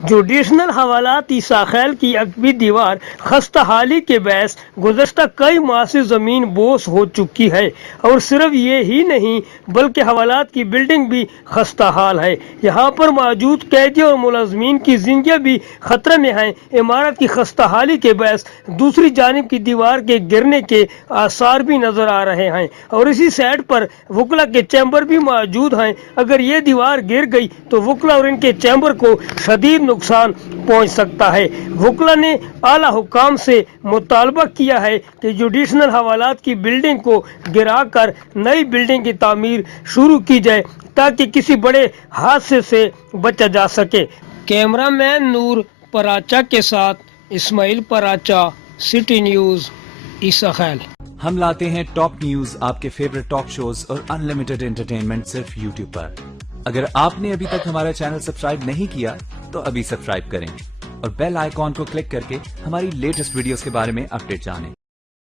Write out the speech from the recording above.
Judicial حوالات ساخیل کی عقبی دیوار خستہ حالی کے باعث گزشتہ کئی ماہ سے زمین بوس ہو چکی ہے، اور صرف یہ ہی نہیں بلکہ حوالات کی بلڈنگ بھی خستہ حال ہے۔ یہاں پر موجود قیدیوں اور ملازمین کی زندگیاں بھی خطرے میں ہیں۔ عمارت کی خستہ حالی کے باعث دوسری جانب کی دیوار کے گرنے کے آثار بھی نظر آ رہے ہیں، اور اسی سائٹ پر وکلا کے چیمبر بھی موجود ہیں۔ اگر یہ دیوار گر گئی تو وکلا اور ان کے چیمبر کو شدید نقصان پہنچ سکتا ہے۔ وکلا نے اعلیٰ حکام سے مطالبہ کیا ہے کہ جوڈیشنل حوالات کی بلڈنگ کو گرا کر نئی بلڈنگ کی تعمیر شروع کی جائے تاکہ کسی بڑے حادثے سے بچا جا سکے۔ کیمرہ مین نور پراچا کے ساتھ اسماعیل پراچا، سٹی نیوز، ساخیل۔ ہم لاتے ہیں ٹاپ نیوز، آپ کے فیورٹ ٹاک شوز اور انلمیٹڈ انٹرٹینمنٹ صرف یوٹیوب پر۔ اگر آپ نے ابھی تک ہمارا چینل سبسکرائب نہیں کیا تو ابھی سبسکرائب کریں اور بیل آئیکن کو کلک کر کے ہماری لیٹسٹ ویڈیوز کے بارے میں اپڈیٹ جانیں۔